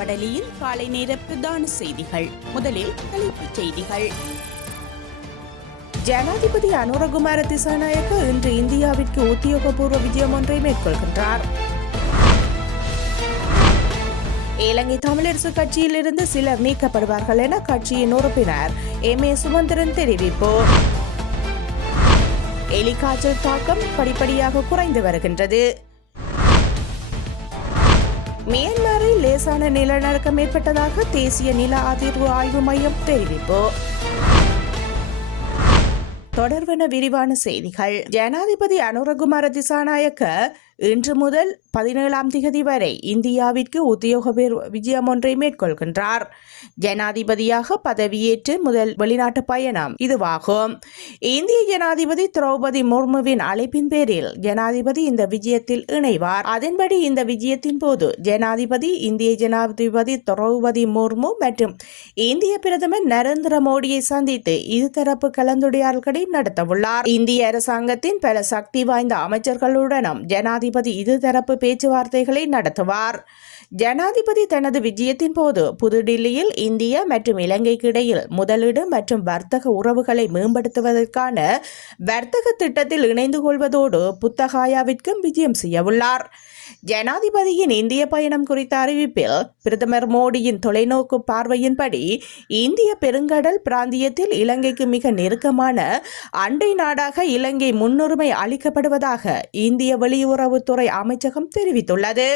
வடலியில் காலை நேர பிரதான செய்திகள். முதலில் தலைப்புச் செய்திகள். ஜனாதிபதி அனுரகுமார திசாநாயக்க இன்று இந்தியாவிற்கு உத்தியோகபூர்வ விஜயம் ஒன்றை மேற்கொள்கின்றார். இலங்கை தமிழரசு கட்சியிலிருந்து சிலர் நீக்கப்படுவார்கள் என கட்சியின் உறுப்பினர் எம். ஏ. சுமந்திரன் தெரிவிப்பு. எலிகாய்ச்சல் தாக்கம் படிப்படியாக குறைந்து வருகின்றது. மியான்மரில் லேசான நிலநடுக்கம் ஏற்பட்டதாக தேசிய நில அதிர்வு ஆய்வு மையம் தெரிவிப்பு. தொடர்வன விரிவான செய்திகள். ஜனாதிபதி அனுரகுமார திசாநாயக்க இன்று முதல் பதினேழாம் திகதி வரை இந்தியாவிற்கு உத்தியோகபூர்வ விஜயம் ஒன்றை மேற்கொள்கின்றார். ஜனாதிபதியாக பதவியேற்று முதல் வெளிநாட்டு பயணம் இதுவாகும். இந்திய ஜனாதிபதி திரௌபதி முர்முவின் அழைப்பின் பேரில் ஜனாதிபதி இந்த விஜயத்தில் இணைவார். அதன்படி இந்த விஜயத்தின் போது ஜனாதிபதி இந்திய ஜனாதிபதி திரௌபதி முர்மு மற்றும் இந்திய பிரதமர் நரேந்திர மோடியை சந்தித்து இருதரப்பு கலந்துரையாடல்களை நடத்தவுள்ளார். இந்திய அரசாங்கத்தின் பல சக்தி வாய்ந்த அமைச்சர்களுடனும் ஜனாதிபதி இருதரப்பு பேச்சுவார்த்தைகளை நடத்துவார். ஜனாதிபதி தனது விஜயத்தின் போது புதுடில்லியில் இந்தியா மற்றும் இலங்கைக்கு இடையில் முதலீடு மற்றும் வர்த்தக உறவுகளை மேம்படுத்துவதற்கான வர்த்தக திட்டத்தில் இணைந்து கொள்வதோடு புத்தகாயாவிற்கும் விஜயம் செய்யவுள்ளார். ஜனாதிபதியின் இந்திய பயணம் குறித்த அறிவிப்பில் பிரதமர் மோடியின் தொலைநோக்கு பார்வையின்படி இந்திய பெருங்கடல் பிராந்தியத்தில் இலங்கைக்கு மிக நெருக்கமான அண்டை நாடாக இலங்கை முன்னுரிமை அளிக்கப்படுவதாக இந்திய வெளியுறவுத்துறை அமைச்சகம் தெரிவித்துள்ளது.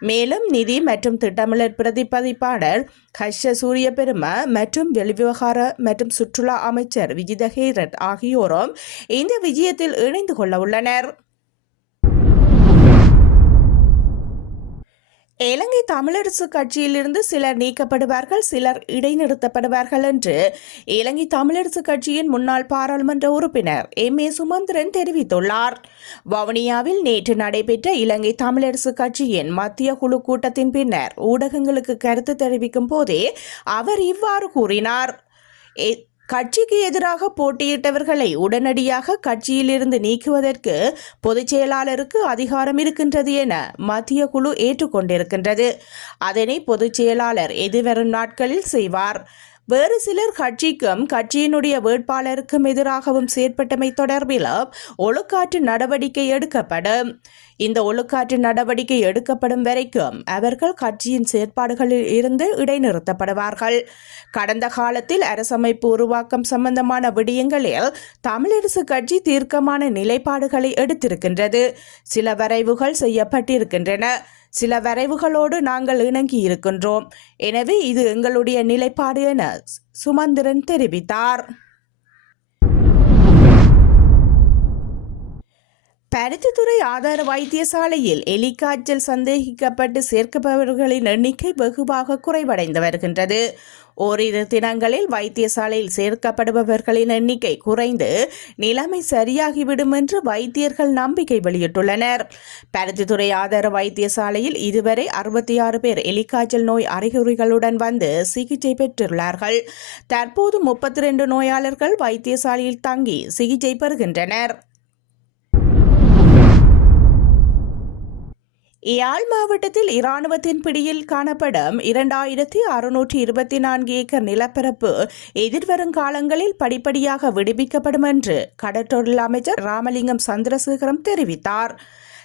மேலும் நிதி மற்றும் திட்டமிடல் பிரதிபதிப்பாளர் ஹர்ஷ சூரிய பெரும மற்றும் வெளிவிவகார மற்றும் சுற்றுலா அமைச்சர் விஜித ஹேரத் ஆகியோரும் இந்த விஜயத்தில் இணைந்து கொள்ள உள்ளனர். இலங்கை தமிழரசு கட்சியிலிருந்து சிலர் நீக்கப்படுவார்கள் சிலர் இடைநிறுத்தப்படுவார்கள் என்று இலங்கை தமிழரசு கட்சியின் முன்னாள் பாராளுமன்ற உறுப்பினர் எம். ஏ. சுமந்திரன் தெரிவித்துள்ளார். வவுனியாவில் நேற்று நடைபெற்ற இலங்கை தமிழரசு கட்சியின் மத்திய குழு கூட்டத்தின் பின்னர் ஊடகங்களுக்கு கருத்து தெரிவிக்கும் போதே அவர் இவ்வாறு கூறினார். கட்சிக்கு எதிராக போட்டியிட்டவர்களை உடனடியாக கட்சியிலிருந்து நீக்குவதற்கு பொதுச் செயலாளருக்கு அதிகாரம் இருக்கின்றது என மத்திய குழு ஏற்றுக்கொண்டிருக்கின்றது. அதனை பொதுச் செயலாளர் எதிர்வரும் நாட்களில் செய்வார். வேறு சிலர் கட்சிக்கும் கட்சியினுடைய வேட்பாளருக்கும் எதிராகவும் செயற்பட்டமை தொடர்பில் ஒழுக்காற்று நடவடிக்கை எடுக்கப்படும். இந்த ஒழுக்காற்று நடவடிக்கை எடுக்கப்படும் வரைக்கும் அவர்கள் கட்சியின் செயற்பாடுகளில் இருந்து இடைநிறுத்தப்படுவார்கள். கடந்த காலத்தில் அரசமைப்பு உருவாக்கம் சம்பந்தமான விடயங்களில் தமிழரசு கட்சி தீர்க்கமான நிலைப்பாடுகளை எடுத்திருக்கின்றது. சில வரைவுகள் செய்யப்பட்டிருக்கின்றன. சில வரைவுகளோடு நாங்கள் இணங்கி இருக்கின்றோம். எனவே இது எங்களுடைய நிலைப்பாடு என சுமந்திரன் தெரிவித்தார். பருத்தித்துறை ஆதார வைத்தியசாலையில் எலிக்காய்ச்சல் சந்தேகிக்கப்பட்டு சேர்க்கப்பவர்களின் எண்ணிக்கை வெகுவாக குறைவடைந்து வருகின்றது. ஓரிரு தினங்களில் வைத்தியசாலையில் சேர்க்கப்படுபவர்களின் எண்ணிக்கை குறைந்து நிலைமை சரியாகிவிடும் என்று வைத்தியர்கள் நம்பிக்கை வெளியிட்டுள்ளனர். பருத்தித்துறை ஆதார வைத்தியசாலையில் இதுவரை அறுபத்தி ஆறு பேர் எலிக்காய்ச்சல் நோய் அறிகுறிகளுடன் வந்து சிகிச்சை பெற்றுள்ளார்கள். தற்போது முப்பத்தி ரெண்டு நோயாளர்கள் வைத்தியசாலையில் தங்கி சிகிச்சை பெறுகின்றனர். யாழ் மாவட்டத்தில் இராணுவத்தின் பிடியில் காணப்படும் இரண்டாயிரத்தி அறுநூற்றி இருபத்தி நான்கு ஏக்கர் நிலப்பரப்பு எதிர்வரும் காலங்களில் படிப்படியாக விடுவிக்கப்படும் என்று கடற்றொழில் அமைச்சர் ராமலிங்கம் சந்திரசேகரம் தெரிவித்தார்.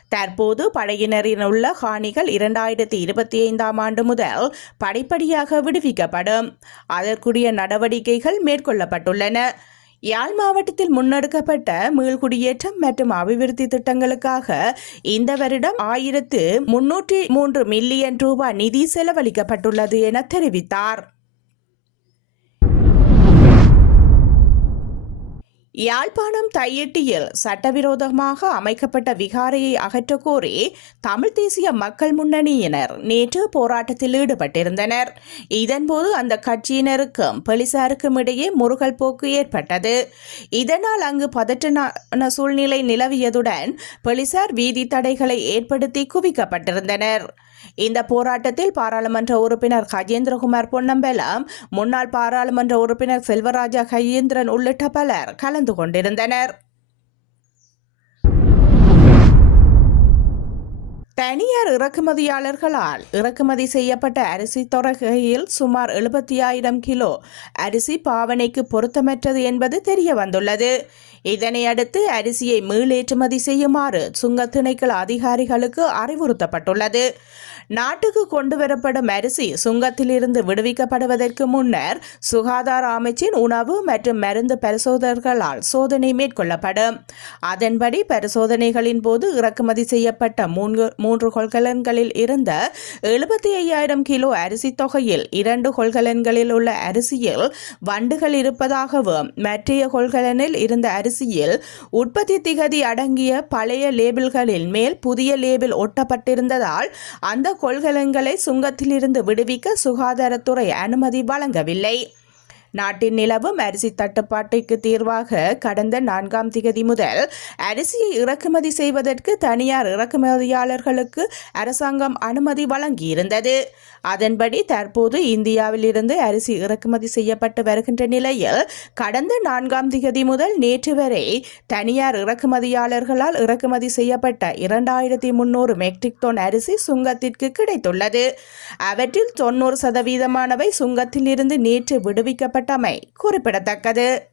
தற்போது படையினரின் உள்ள காணிகள் இரண்டாயிரத்தி இருபத்தி ஐந்தாம் ஆண்டு முதல் படிப்படியாக விடுவிக்கப்படும். அதற்குரிய நடவடிக்கைகள் மேற்கொள்ளப்பட்டுள்ளன. யாழ் மாவட்டத்தில் முன்னெடுக்கப்பட்ட மீள்குடியேற்றம் மற்றும் அபிவிருத்தி திட்டங்களுக்காக இந்த வருடம் ஆயிரத்து முன்னூற்றி மூன்று மில்லியன் ரூபாய் நிதி செலவழிக்கப்பட்டுள்ளது என தெரிவித்தார். யாழ்ப்பாணம் தையிட்டியில் சட்டவிரோதமாக அமைக்கப்பட்ட விகாரையை அகற்றக்கோரி தமிழ் தேசிய மக்கள் முன்னணியினர் நேற்று போராட்டத்தில் ஈடுபட்டிருந்தனர். இதன்போது அந்த கட்சியினருக்கும் போலீசாருக்கும் இடையே முருகல் போக்கு ஏற்பட்டது. இதனால் அங்கு பதற்றமான சூழ்நிலை நிலவியதுடன் போலீசார் வீதி தடைகளை ஏற்படுத்தி குவிக்கப்பட்டிருந்தனர். இந்த போராட்டத்தில் பாராளுமன்ற உறுப்பினர் கஜேந்திரகுமார் பொன்னம்பலம் முன்னாள் பாராளுமன்ற உறுப்பினர் செல்வராஜா கஜேந்திரன் உள்ளிட்ட பலர் கலந்து கொண்டிருந்தனர். தனியார் இறக்குமதியாளர்களால் இறக்குமதி செய்யப்பட்ட அரிசி தொகையில் சுமார் எழுபத்தி ஆயிரம் கிலோ அரிசி பாவனைக்கு பொருத்தமற்றது என்பது தெரிய வந்துள்ளது இதனை அடுத்து அரிசியை மீளேற்றுமதி செய்யுமாறு சுங்க திணைக்கள அதிகாரிகளுக்கு அறிவுறுத்தப்பட்டுள்ளது. நாட்டுக்கு கொண்டு வரப்படும் அரிசி சுங்கத்திலிருந்து விடுவிக்கப்படுவதற்கு முன்னர் சுகாதார அமைச்சின் உணவு மற்றும் மருந்து பரிசோதகர்களால் சோதனை மேற்கொள்ளப்படும். அதன்படி பரிசோதனைகளின் போது இறக்குமதி செய்யப்பட்ட மூன்று மூன்று கொள்கலன்களில் இருந்த எழுபத்தி ஐயாயிரம் கிலோ அரிசி தொகையில் இரண்டு கொள்கலன்களில் உள்ள அரிசியில் வண்டுகள் இருப்பதாகவும் மற்றைய கொள்கலனில் இருந்த அரிசியில் உற்பத்தி திகதி அடங்கிய பழைய லேபிள்களின் மேல் புதிய லேபிள் ஒட்டப்பட்டிருந்ததால் அந்த கொள்கலன்களை சுங்கத்திலிருந்து விடுவிக்க சுகாதாரத்துறை அனுமதி வழங்கவில்லை. நாட்டின் நிலவும் அரிசி தட்டுப்பாட்டுக்கு தீர்வாக கடந்த நான்காம் திகதி முதல் அரிசியை இறக்குமதி செய்வதற்கு தனியார் இறக்குமதியாளர்களுக்கு அரசாங்கம் அனுமதி வழங்கியிருந்தது. அதன்படி தற்போது இந்தியாவிலிருந்து அரிசி இறக்குமதி செய்யப்பட்டு வருகின்ற நிலையில் கடந்த நான்காம் திகதி முதல் நேற்று வரை தனியார் இறக்குமதியாளர்களால் இறக்குமதி செய்யப்பட்ட இரண்டாயிரத்தி முன்னூறு மெட்ரிக் டன் அரிசி சுங்கத்திற்கு கிடைத்துள்ளது. அவற்றில் தொண்ணூறு சதவீதமானவை சுங்கத்திலிருந்து நேற்று விடுவிக்கப்பட்ட விடுவிக்கப்பட்டமை குறிப்பிடத்தக்கது.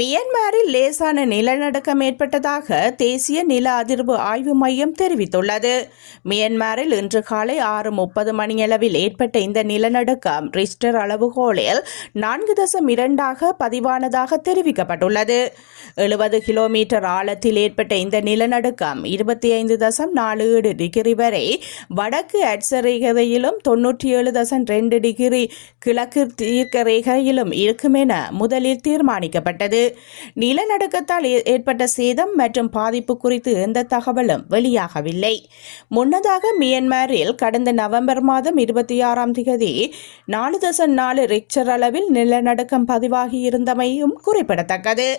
மியன்மாரில் லேசான நிலநடுக்கம் ஏற்பட்டதாக தேசிய நில அதிர்வு ஆய்வு மையம் தெரிவித்துள்ளது. மியன்மாரில் இன்று காலை ஆறு முப்பது மணியளவில் ஏற்பட்ட இந்த நிலநடுக்கம் ரிஸ்டர் அளவுகோலில் நான்கு தசம் இரண்டாக பதிவானதாக தெரிவிக்கப்பட்டுள்ளது. எழுபது கிலோமீட்டர் ஆழத்தில் ஏற்பட்ட இந்த நிலநடுக்கம் இருபத்தி ஐந்து தசம் நாலு ஏழு டிகிரி வரை வடக்கு அட்சரேகையிலும் தொன்னூற்றி ஏழு தசம் ரெண்டு டிகிரி கிழக்கு தீர்க்க ரேகையிலும் இருக்கும் என முதலில் தீர்மானிக்கப்பட்டது. நிலநடுக்கத்தால் ஏற்பட்ட சேதம் மற்றும் பாதிப்பு குறித்து எந்த தகவலும் வெளியாகவில்லை. முன்னதாக மியன்மாரில் கடந்த நவம்பர் மாதம் இருபத்தி ஆறாம் தேதி நாலு தசம் நாலு ரிக்சர் அளவில் நிலநடுக்கம் பதிவாகி இருந்தமையும் குறிப்பிடத்தக்கது.